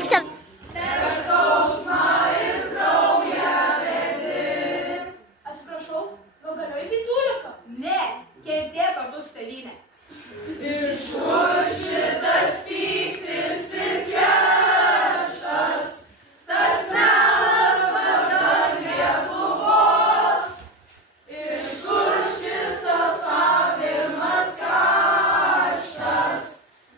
vyksta. Atsiprašau, gal galiu eiti į tuliką? Ne, kentėk kartu su tėvynė. Iš kur šitas pyktis ir kerštas, tas melas vardan Lietuvos? Iš kur šis tas avimas karštas,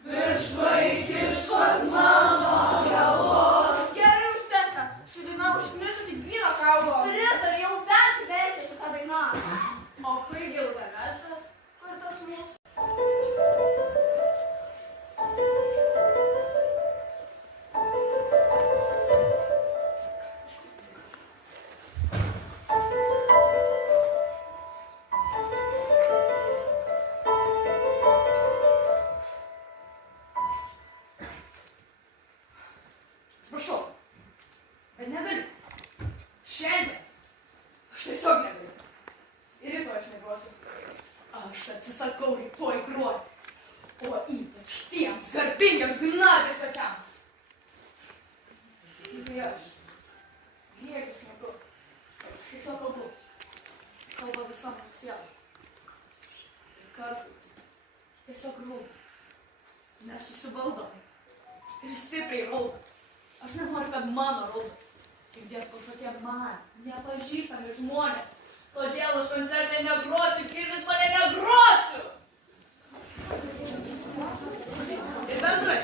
virš vaikiškos mano galvos? Gerai užtenka, ši daina užkniso tik vyno kaulo. Pritariu, jau bent verčia šitą dainą. O kai Gilgamešas, kur tas mūsų? Atsiprašau, bet negaliu. Šiandien aš tiesiog negaliu. Ir rytoj aš negrosiu. Aš atsisakau rytoj groti. O ypač tiems garbingiems gimnazijos vaikams. Tai aš griežiu smagu. Tiesiog kalbu. Kalba visa mano siela. Ir kartais tiesiog rūp. Nesusivaldom. Ir stipriai rūp. Aš nenoriu, kad mano rūpas girdėt kažkokie man nepažįstami žmonės. Todėl aš koncerte negrosiu, girdit mane negrosiu! Ir bendrai,